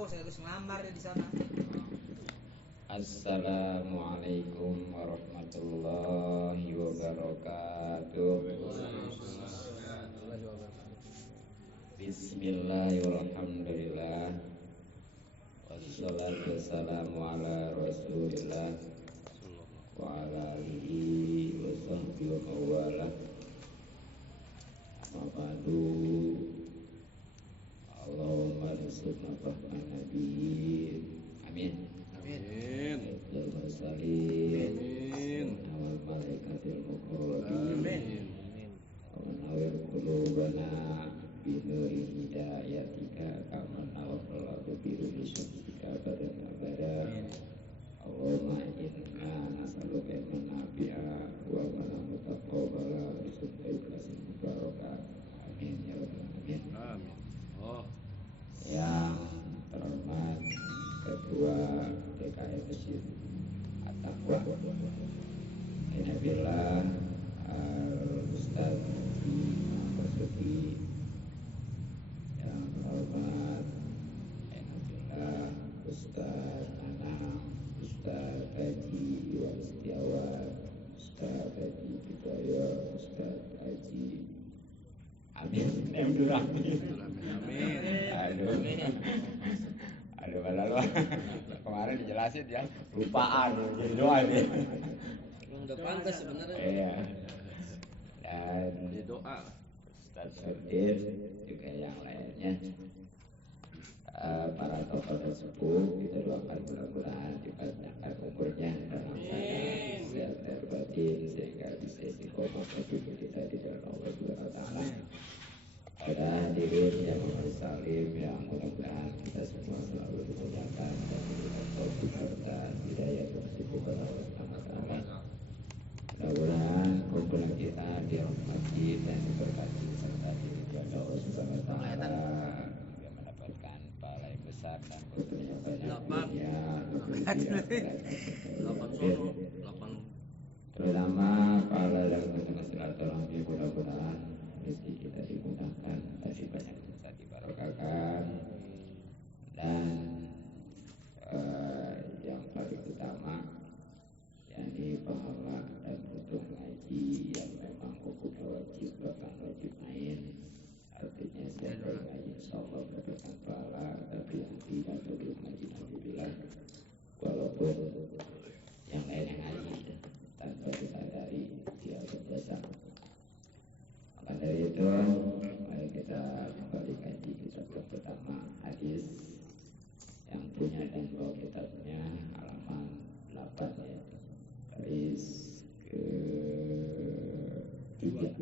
aku saya harus ngelamar di sana. Assalamualaikum warahmatullahi wabarakatuh. Bismillahirrahmanirrahim. Wassalatu wassalamu ala rasulillah wa ala alihi wa sahbihi wa mawala. Mabadu Allahumma rizqna fahman nabiyyin. Amin. Amin. Wal mursalin. Amin. Wal malaikatil muqarrabin. Amin. Wa nawwir qulubana bi nuri hidayatika kama nawwara bi nuri syamsika badan abada. Allahumma inna nas'aluka ilman nafi'a wa amalan mutaqabbala wa rizqan ikhlasan mubarakah. Amin ya rabbal alamin. Amin. Oh, Yang terhormat Ketua DKM Masjid At-Taqwa Inabillah Al-Ustaz Basuki, yang terhormat Inabillah Ustaz Anam, Ustaz Haji Iwan Setiawan, Ustaz Haji Hidayah, Ustaz Haji Amin Abdurrahman. amin. Aduh, aduh, padahal kemarin dijelasin ya, lupaan jadi doa dia. Udah pantas sebenarnya. Iya. Dan Di doa. Ustaz Ferdin juga yang lainnya, para tokoh dan sepuh, kita doakan mudah-mudahan dipanjangkan umurnya dalam keadaan sehat dan batin sehingga bisa istiqomah hidup kita di dalam Allah Subhanahu wa taala. Pada hadirin yang salim, yang mudah-mudahan kita semua selalu dimudahkan dan diberikan taufik serta hidayah kepada Allah Subhanahu wa taala. Mudah-mudahan kumpulan kita dirahmati dan diberkati serta diridhoi Allah Subhanahu wa taala, juga mendapatkan pahala yang besar dan keuntungan yang banyak. Terutama pahala dalam keuntungan silaturahmi, mudah-mudahan rezeki kita dimudahkan, tadi banyak bisa dibarokahkan, dan yang paling utama yakni pahala dan untung ngaji yang memang hukumnya wajib, bahkan wajib main. Artinya siapa yang ngaji insyaallah mendapatkan pahala, tapi yang tidak atau belum ngaji Nabi bilang walaupun yang lain yang ngaji tanpa disadari dia berdosa. Maka dari itu mari kita kembali kaji kitab yang pertama, hadis yang punya dan bawa kitabnya halaman 8 ya, garis ke 3.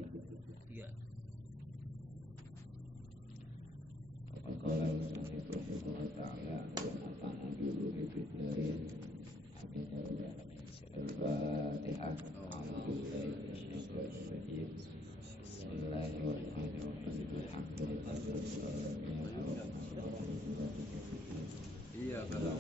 Qala Rasulullah ta'ala wa nafa'na bi ulumi fid darin. Amin ya rabbal alamin. Al-Fatihah. A'udzubillahi minasyaitonir rajim. Bismillahirrahmanirrahim. Iya, kalau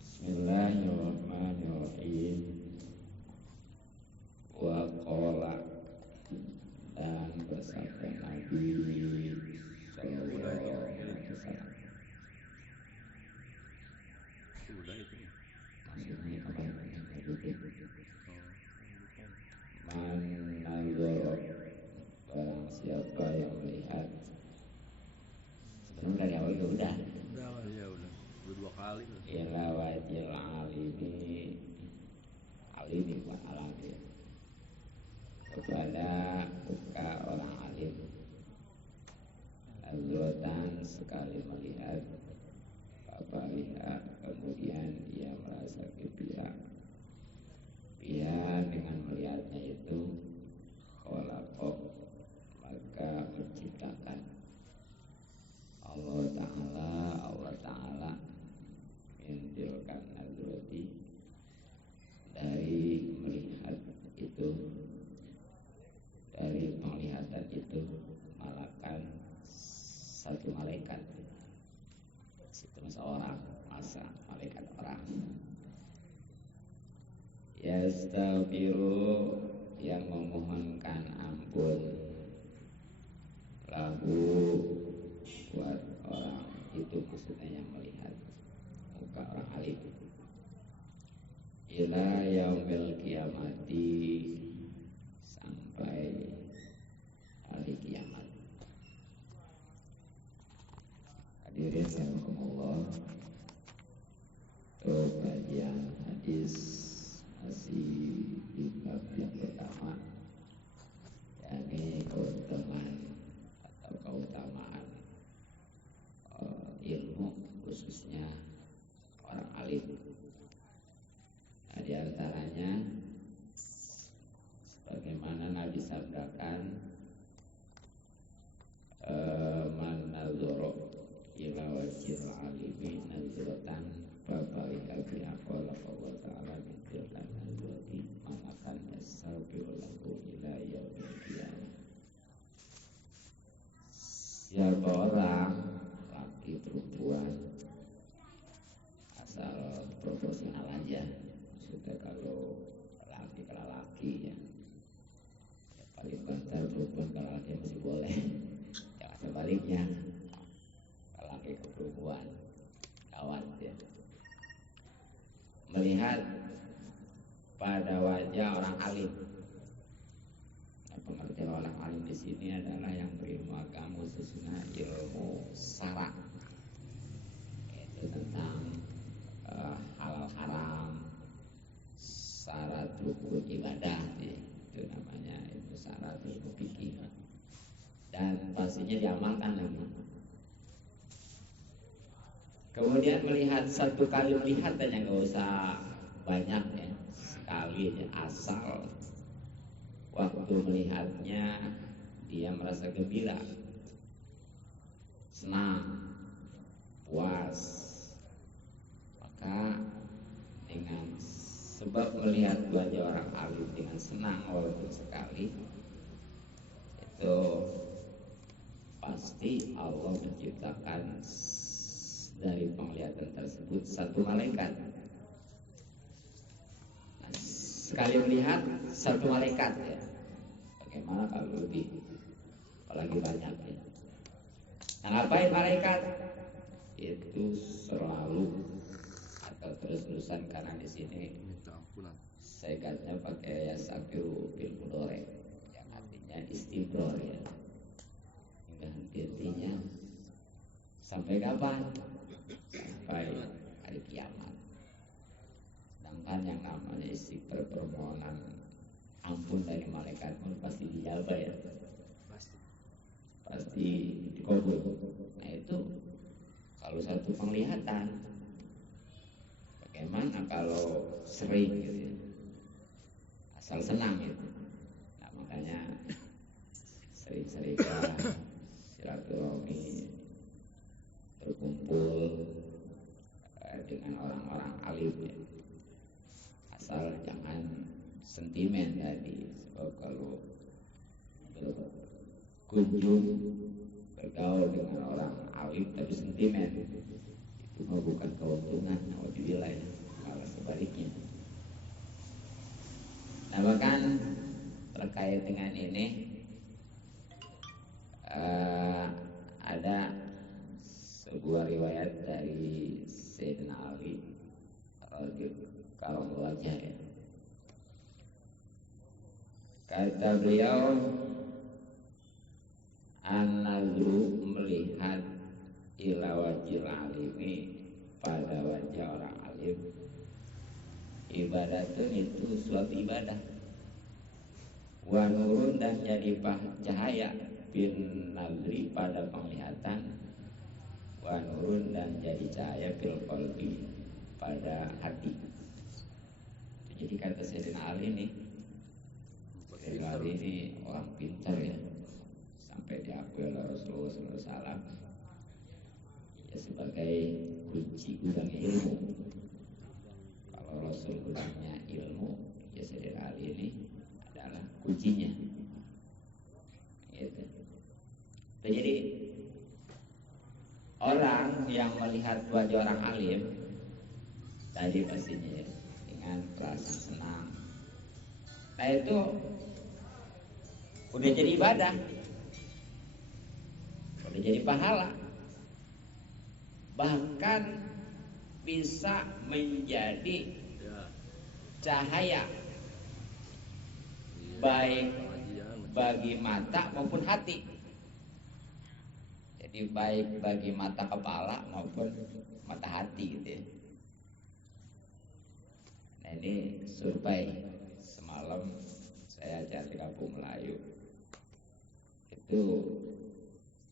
Bismillahirrahmanirrahim. Wa qala, dan bersabda Nabi sallallahu alaihi wasallam. sudah itu. Maksudnya apa yang Man nazar, barang siapa yang melihat. Sebenarnya dari awal juga udah. Iya, udah dua kali. Ila wajil alimi bukan alami, kepada muka orang alim. Azrotan sekali melihat, apa lihat, kemudian ia merasa gembira. Ia dengan melihatnya itu kholaqah, maka menciptakan. Allah Ta'ala mintilkan nazroti, dari melihat itu, dari yastaghfiru yang memohonkan ampun lahu buat orang itu, maksudnya yang melihat muka orang alim, ila yaumil kiamati sampai hari kiamat. Hadirin rahimakumullah, bagian hadis masih di bab yang pertama, yakni keutamaan ilmu, khususnya orang alim. Nah, di antaranya sebagaimana Nabi sabdakan, man nazara ila wajhil alimi nazratan fabarika biha qala Allah ta'ala min tilka nazrati malakan yastaghfiru lahu ila yaumil qiyamah. Siapa orang, laki perempuan, asal proporsional aja, maksudnya kalau laki ke laki ya, paling banter perempuan ke laki masih boleh, jangan sebaliknya laki ke perempuan, gawat ya. Melihat pada wajah orang alim. Nah, pengertian orang alim di sini adalah yang berilmu agama, khususnya ilmu syara, itu tentang halal haram, syarat rukun ibadah, itu namanya ilmu syara, ilmu fikih, dan pastinya diamalkan lagi. Kemudian melihat satu kali melihat aja, nggak usah banyak ya, sekali aja, asal waktu melihatnya dia merasa gembira, senang, puas, maka dengan sebab melihat wajah orang alim dengan senang walaupun sekali, itu pasti Allah menciptakan dari penglihatan tersebut satu malaikat. Nah, sekali melihat satu malaikat ya. Bagaimana kalau lebih, apalagi banyak ya. Nah, ngapain malaikat? Itu selalu atau terus-terusan, karena di sini minta ampunan. segatnya pakai yasakiru bil mudore, yang artinya istibrar ya. Hingga henti-hentinya sampai kapan? Sampai hari kiamat. Sedangkan yang namanya istighfar, permohonan ampun dari malaikat pun pasti dijabah ya, pasti dikabul. Nah itu kalau satu penglihatan. Bagaimana kalau sering gitu ya, asal senang gitu. Nah makanya sering-sering silaturahmi, berkumpul dengan orang-orang alim ya. Asal jangan sentimen tadi, sebab kalau berkunjung bergaul dengan orang alim tapi sentimen, itu mah bukan keuntungan, alhamdulillah ya, malah sebaliknya. Nah bahkan terkait dengan ini ada sebuah riwayat dari Sayyidina Ali radhiyallahu anhu ya. Kata beliau, an-nazru melihat ila wajhil alimi pada wajah orang alim, ibadatun itu suatu ibadah, wa nurun dan jadi cahaya, bin nazri pada penglihatan, wa nurun dan jadi cahaya fil qalbi pada hati. Jadi kata Sayyidina Ali ini, Sayyidina Ali ini orang pintar ya, sampai diakui oleh Rasulullah SAW ya sebagai kunci gudangnya ilmu. Kalau Rasul gudangnya ilmu, ya Sayyidina Ali ini adalah kuncinya. Gitu. Jadi orang yang melihat wajah orang alim tadi pastinya ya, dengan perasaan senang, Nah itu udah jadi ibadah, udah jadi pahala, bahkan bisa menjadi Ya. cahaya Iya. baik Pengajian. bagi mata maupun hati. Jadi baik bagi mata kepala maupun mata hati gitu ya. Nah ini survei semalam saya ajar di Kampung Melayu. Itu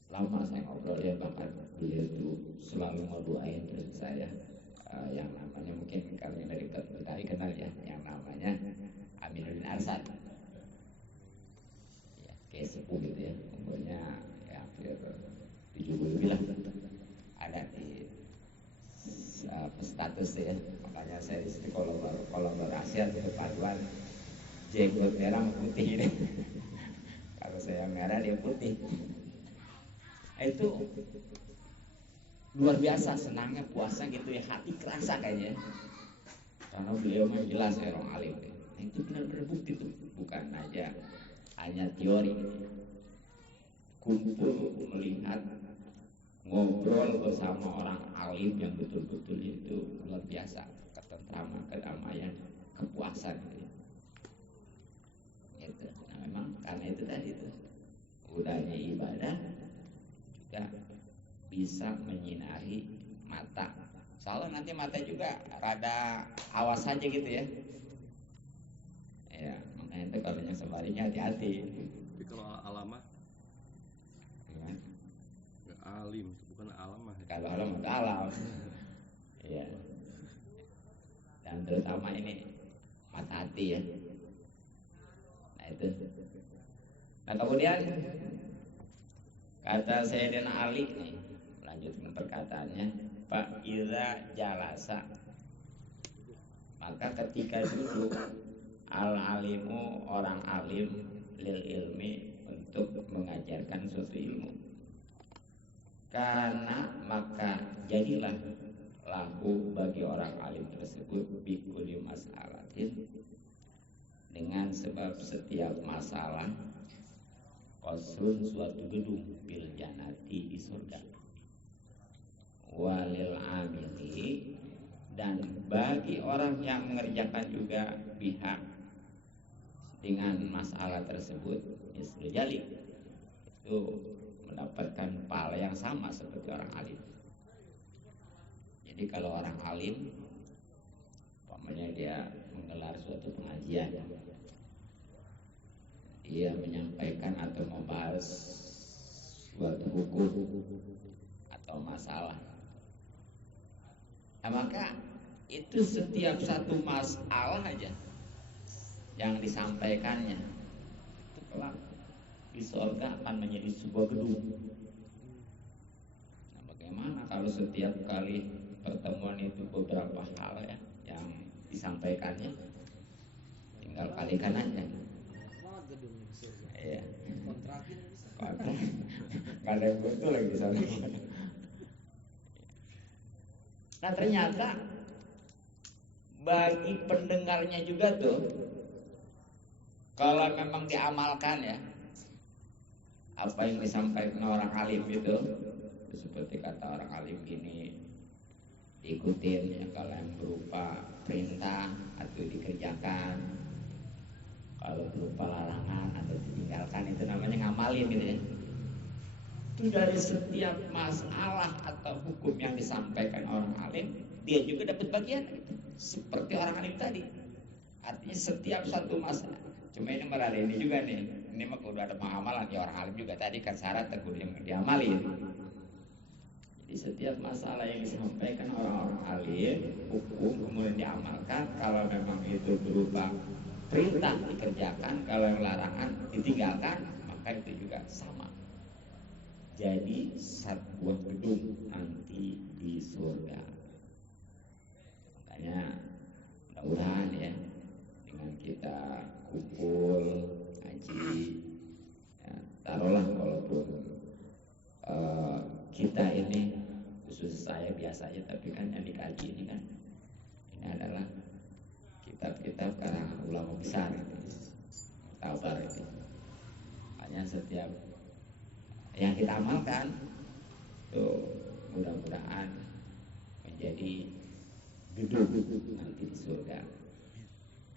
lama saya ngobrol ya, bahkan beliau itu selalu ngedoain terus saya. Yang namanya mungkin kalian dari Betawi kenal ya, yang namanya Aminuddin Arsad. Ya, kayak sepuh gitu ya, umurnya ya hampir 70 lebih lah. Ada di status ya, makanya saya di situ kolaborasi atau paduan jenggot merah putih ini. Kalau saya merah dia putih. Itu luar biasa senangnya puasa gitu ya, hati kerasa kayaknya. Karena beliau mah jelas ya orang alim. Nah, itu benar-benar bukti tuh, bukan aja hanya teori. Kumpul melihat, ngobrol bersama orang alim yang betul-betul itu luar biasa, ketentraman, kedamaian, kepuasan gitu. Gitu. Nah memang karena itu tadi itu udahnya ibadah juga bisa menyinari mata. Soalnya nanti mata juga rada awas saja gitu ya. Ya makanya itu kalau yang sebarinya hati-hati. Tapi kalau alamah Gimana? nggak alim, bukan alamah. Kalau alam itu alam. Iya. Dan terutama ini mata hati ya. Nah itu. Nah kemudian kata Sayyidina Ali nih, lanjutkan perkataannya, Pak Iza jalasa, maka ketika duduk al alimu orang alim lil ilmi untuk mengajarkan suatu ilmu, karena maka jadilah lahu bagi orang alim tersebut bikuli mas'alatin, dengan sebab setiap masalah qasrun suatu gedung bil jannati di surga, walil amili, dan bagi orang yang mengerjakan juga pihak dengan masalah tersebut mislu jalik, itu mendapatkan pahala yang sama seperti orang alim. Jadi kalau orang alim umpamanya dia menggelar suatu pengajian, dia menyampaikan atau membahas suatu hukum atau masalah, nah maka itu setiap satu masalah aja yang disampaikannya itu kelak di surga akan menjadi sebuah gedung. Nah bagaimana kalau setiap kali pertemuan itu beberapa hal ya yang disampaikannya, tinggal kalikan aja. Gedung di surga. Iya. Kontrakin bisa. Kontrak. Gak ada yang betul lagi di sana. Nah ternyata bagi pendengarnya juga tuh, kalau memang diamalkan ya apa yang disampaikan orang alim itu seperti kata orang alim gini, diikutin ya, kalau yang berupa perintah atau dikerjakan, kalau berupa larangan atau ditinggalkan, itu namanya ngamalin gitu ya. Itu dari setiap masalah atau hukum yang disampaikan orang alim, dia juga dapat bagian gitu. Seperti orang alim tadi. Artinya setiap satu masalah. Cuma ini merada ini juga nih. Ini mah kudu ada pengamalan ya, orang alim juga tadi kan syarat kudu yang diamalin. Jadi setiap masalah yang disampaikan orang-orang alim, hukum kemudian diamalkan, kalau memang itu berupa perintah dikerjakan, kalau yang larangan ditinggalkan, maka itu juga sama. Jadi sebuah gedung nanti di surga. Makanya mudah-mudahan ya, dengan kita kumpul ngaji ya, taruhlah walaupun kita ini, khusus saya biasanya, tapi kan yang dikaji ini kan ini adalah kitab-kitab karangan ulama besar gitu. kabar itu. Hanya setiap yang kita amalkan tuh mudah-mudahan menjadi gedung nanti di surga.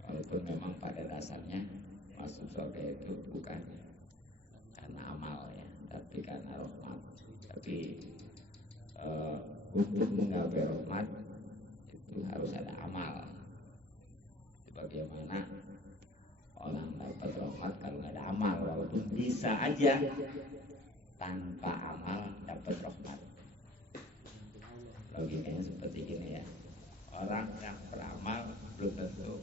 Walaupun memang pada dasarnya masuk surga itu bukan karena amal ya, tapi karena rahmat. Tapi untuk menggapai rahmat itu harus ada amal. Bagaimana orang dapat rahmat kalau nggak ada amal, walaupun bisa aja tanpa amal dapat rahmat. Logikanya seperti gini ya, orang yang beramal belum tentu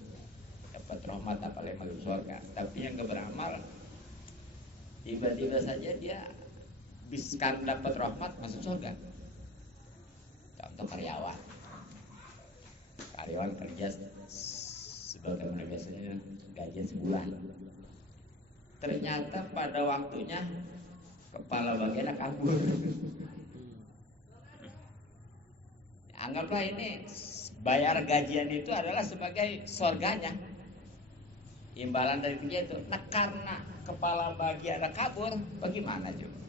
dapat rahmat apalagi masuk surga. Tapi yang nggak beramal tiba-tiba saja dia bisa dapat rahmat masuk surga. Contoh karyawan kerja sebagaimana biasanya gajian sebulan, ternyata pada waktunya kepala bagiannya kabur. Anggaplah ini bayar gajian itu adalah sebagai surganya, imbalan dari dia itu. Nah karena kepala bagiannya kabur, bagaimana juga?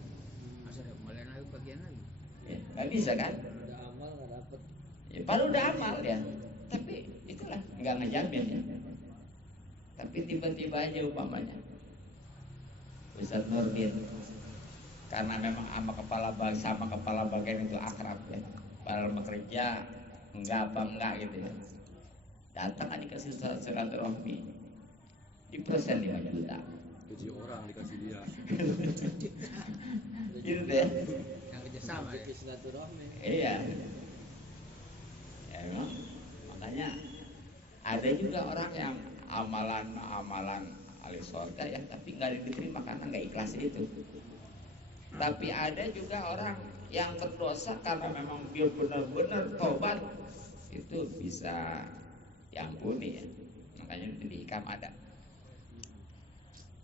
Masa ada kembalian lagi bagian lagi? Ya, nggak bisa kan? Udah amal nggak dapet. Ya, baru udah amal ya, tapi itulah nggak ngejamin ya. Tapi tiba-tiba aja umpamanya Ustaz Nurdin, karena memang sama kepala bagian itu akrab ya, kalau bekerja enggak apa enggak gitu ya, datang aja dikasih silaturahmi di persen 5 juta Gaji orang dikasih dia. gitu deh. Yang kerjasama ya? Rezeki silaturahmi. Iya ya, memang makanya ada juga orang yang amalan ahli surga ya, tapi nggak diterima karena nggak ikhlas itu. Tapi ada juga orang yang berdosa karena memang dia benar-benar tobat, itu bisa diampuni ya. Makanya di hikam ada.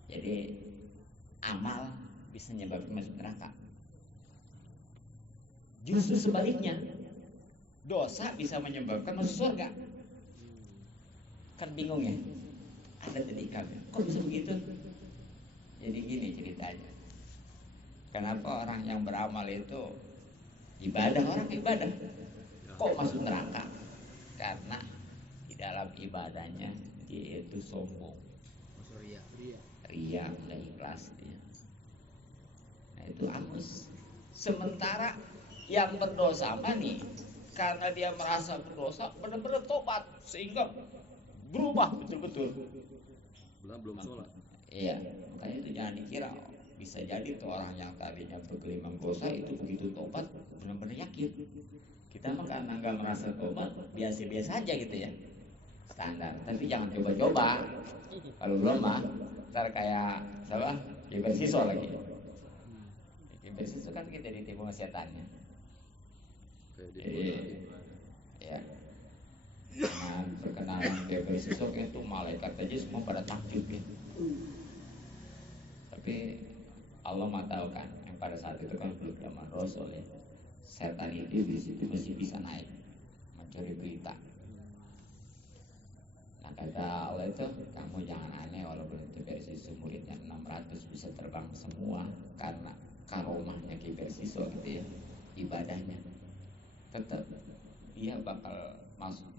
Jadi amal bisa menyebabkan masuk neraka. Justru sebaliknya, dosa bisa menyebabkan masuk surga. Kan bingung ya, ada di hikam. Kok bisa begitu? Jadi gini ceritanya. Kenapa orang yang beramal itu orang ibadah kok masuk neraka? Karena di dalam ibadahnya dia itu sombong, Ria. ria, nggak ikhlas dia. Nah itu angus. Sementara yang berdosa nih, karena dia merasa berdosa, benar-benar tobat sehingga berubah betul-betul. Belum sholat. Iya, makanya itu jangan dikira. Bisa jadi tuh orang yang tadinya bergelimang dosa itu begitu tobat benar-benar yakin. Kita mah karena nggak merasa tobat biasa-biasa aja gitu ya, standar. Tapi jangan coba-coba. Kalau belum mah ntar kayak siapa? Kiper Siso lagi. Kiper Siso kan kita ditipu sama setannya. Jadi ya, dengan perkenalan Kiper Siso itu malaikat aja semua pada takjub gitu. Tapi Allah mah tahu kan, yang pada saat itu kan belum zaman Rasul ya. Setan itu di situ masih bisa naik, mencuri berita. Nah kata Allah itu, kamu jangan aneh walaupun itu versi muridnya 600 bisa terbang semua karena karomahnya Kiper Siso gitu ya, ibadahnya. Tetap dia bakal masuk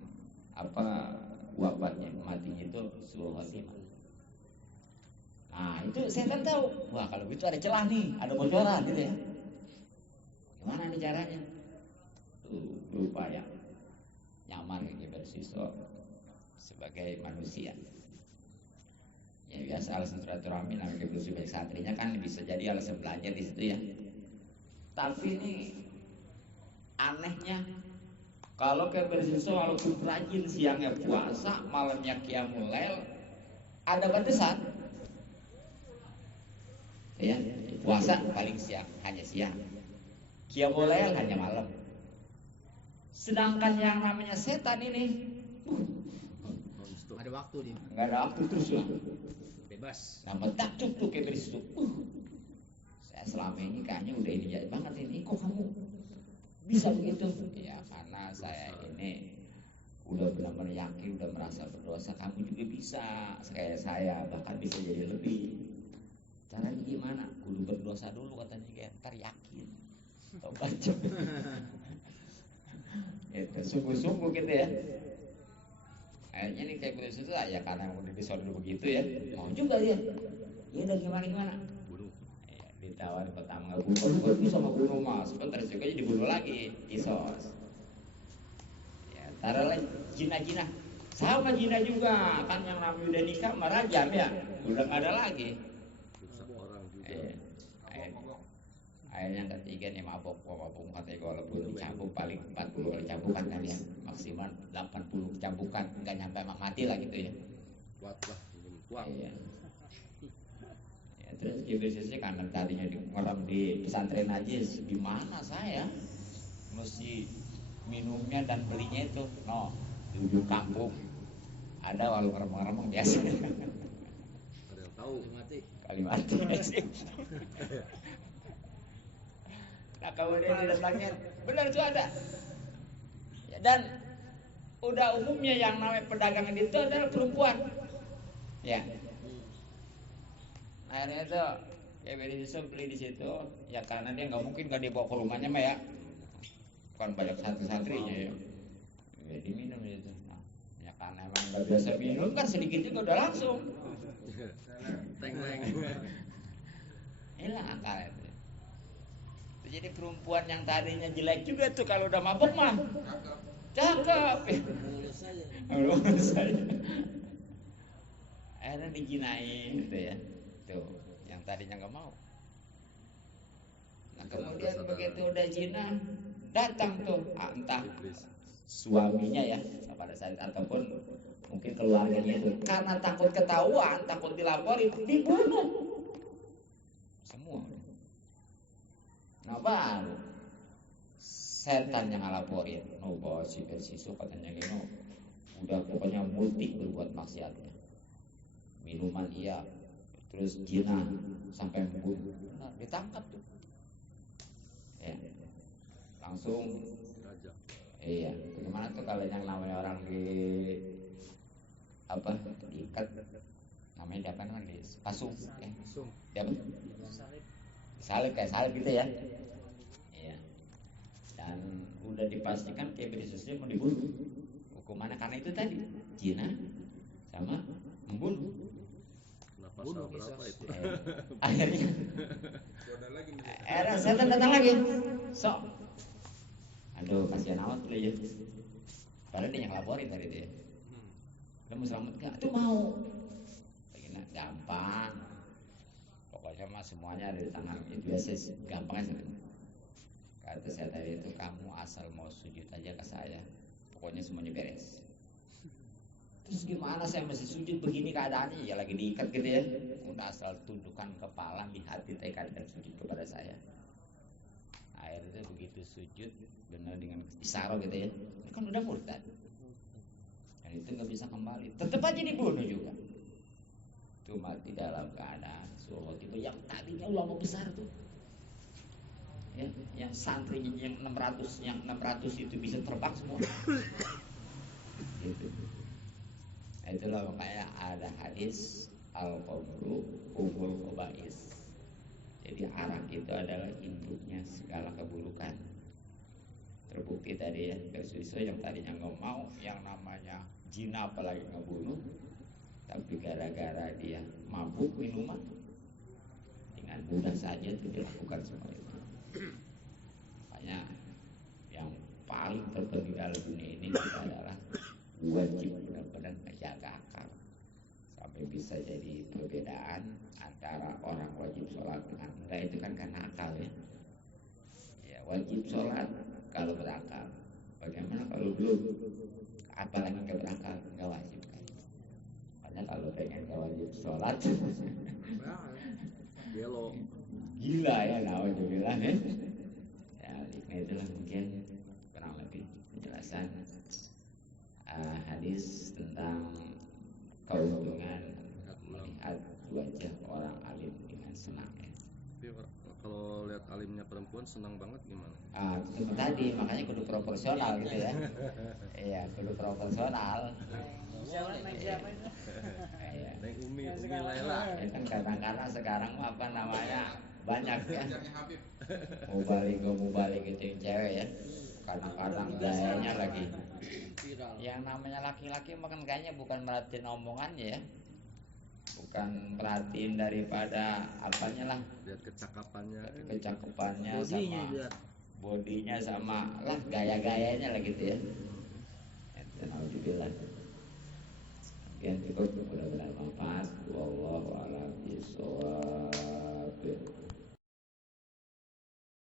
wafatnya matinya itu suul khotimah. Nah itu setan tahu, wah kalau gitu ada celah nih, ada bocoran gitu ya. Gimana nih caranya? Tuh berupaya nyamar ke Kiper Siso sebagai manusia. Ya biasa alasan silaturahmi namanya Kiper Siso baik santrinya kan bisa jadi alasan belajar di situ ya. Tapi ini anehnya, kalau Kiper Siso walaupun rajin siangnya puasa, malamnya qiyamul lail, ada batasan. Ya, puasa paling siang, hanya siang. Qiyamul lail hanya malam. Sedangkan yang namanya setan ini Ada waktu dia. nggak ada waktu terus lah. Bebas. Nama takjub tuh kayak berisik. Saya selama ini kayaknya udah ini banget ini. Kok kamu bisa begitu? Ya karena saya ini udah benar-benar yakin, udah merasa berdosa, kamu juga bisa kayak saya, bahkan bisa jadi lebih. Caranya gimana? Kudu berdosa dulu katanya, kayak ntar yakin tobat. Itu sungguh-sungguh gitu ya. Akhirnya nih kayak begitu ya, karena udah disuruh begitu ya, mau juga dia. Ya udah gimana? Bunuh. Ya, ditawar pertama nggak bisa sama bunuh mas, sebentar juga jadi dibunuh lagi, kisos. Taruhlah jina-jina, sama jina juga kan, yang namanya udah nikah merajam ya, udah nggak ada lagi. Rusak orang juga. Akhirnya yang ketiga nih mabok katanya, walaupun dicambuk paling 40 kali cambukan kan ya, maksimal 80 cambukan, nggak nyampe mati lah gitu ya. Kuat lah, kuat. Ya, terus biasanya karena tadinya ngeram di pesantren aja, gimana saya mesti minumnya dan belinya itu di ujung kampung ada warung remang-remang biasa. Ada yang tahu. Kalimantan sih. Nah kemudian didatangin, benar itu ada ya, dan udah umumnya yang namanya pedagang itu adalah perempuan ya. Akhirnya itu kayak beli di situ ya, karena dia nggak mungkin nggak dibawa ke rumahnya mah ya, bukan banyak santrinya ya, jadi minum itu. Nah, ya karena emang nggak biasa minum kan, sedikit juga udah langsung Teng-teng. hilang akal itu. Jadi perempuan yang tadinya jelek juga tuh kalau udah mabuk mah cakep ya. Mulus saja. Akhirnya dijinain gitu ya, tuh yang tadinya nggak mau. Nah kemudian begitu udah zina, datang tuh entah suaminya ya pada saat, ataupun mungkin keluarganya itu, karena takut ketahuan, takut dilapori, dibunuh semua. Nah baru setan yang ngelaporin, bahwa si Persiso katanya gini, udah pokoknya multi berbuat maksiatnya, minuman iya, terus zina sampai membunuh. Nah, ditangkap tuh ya, langsung Raja. iya. Bagaimana tuh kalau yang namanya orang di apa, diikat, namanya apa namanya, di pasung ya, salib kayak salib gitu ya. Iya. Dan udah dipastikan kayak Yesusnya mau dibunuh. Hukumannya karena itu tadi, zina sama membunuh. Kenapa pasal berapa itu? Akhirnya setan datang lagi. Sok. Aduh, kasihan amat tuh ya. Padahal dia yang laporin tadi dia. Dia mau selamat gak? Itu mau. Begini gampang. Pokoknya mah semuanya ada di tangan. Itu biasa gampang aja. Kata saya tadi itu, kamu asal mau sujud aja ke saya, pokoknya semuanya beres. Terus gimana saya masih sujud begini keadaannya, ya lagi diikat gitu ya. Udah asal tundukkan kepala di hati, tekadkan sujud kepada saya. Akhirnya begitu sujud benar dengan isyarat gitu ya, ini kan udah murtad dan itu nggak bisa kembali, tetap aja dibunuh juga. Itu mati dalam keadaan suruh tiba yang tadinya ulama besar tuh ya, yang santrinya yang 600 itu bisa terbang semua. Gitu. Nah, itulah makanya ada hadis al-qamru umul khaba'is. Jadi arak itu adalah induknya segala keburukan. Terbukti tadi ya, Persiso yang tadinya nggak mau yang namanya zina apalagi ngebunuh, tapi gara-gara dia mabuk minuman, dengan mudah saja itu dilakukan semua itu. Makanya yang paling terpenting dalam dunia ini kita adalah wajib benar-benar menjaga akal. Sampai bisa jadi perbedaan antara orang wajib sholat dengan enggak, itu kan karena akal ya. Ya wajib sholat kalau berakal. Bagaimana kalau belum? Apalagi nggak berakal, nggak wajib kan. Makanya kalau pengen nggak wajib sholat, Gelo. gila ya, naudzubillah ya. Ya, itulah mungkin kurang lebih penjelasan hadis tentang keuntungan melihat wajah orang alim dengan senang ya. Tapi kalau lihat alimnya perempuan perempuan senang banget gimana? Itu tadi makanya kudu proporsional gitu ya. Iya, kudu proporsional. Iya. Neng Umi Laila. Ya kan kadang-kadang sekarang apa namanya banyak ya. Mubalik itu yang cewek ya. Kadang-kadang gayanya lagi. Viral. Yang namanya laki-laki makan kayaknya bukan merhatiin omongannya ya. Bukan perhatiin daripada apanya lah, Lihat kecakapannya. kecakapannya Bodinya sama juga. bodinya sama lah gaya-gayanya lah gitu ya. Alhamdulillah. Sekian cukup, mudah-mudahan bermanfaat. Wallahu a'lam bishawab.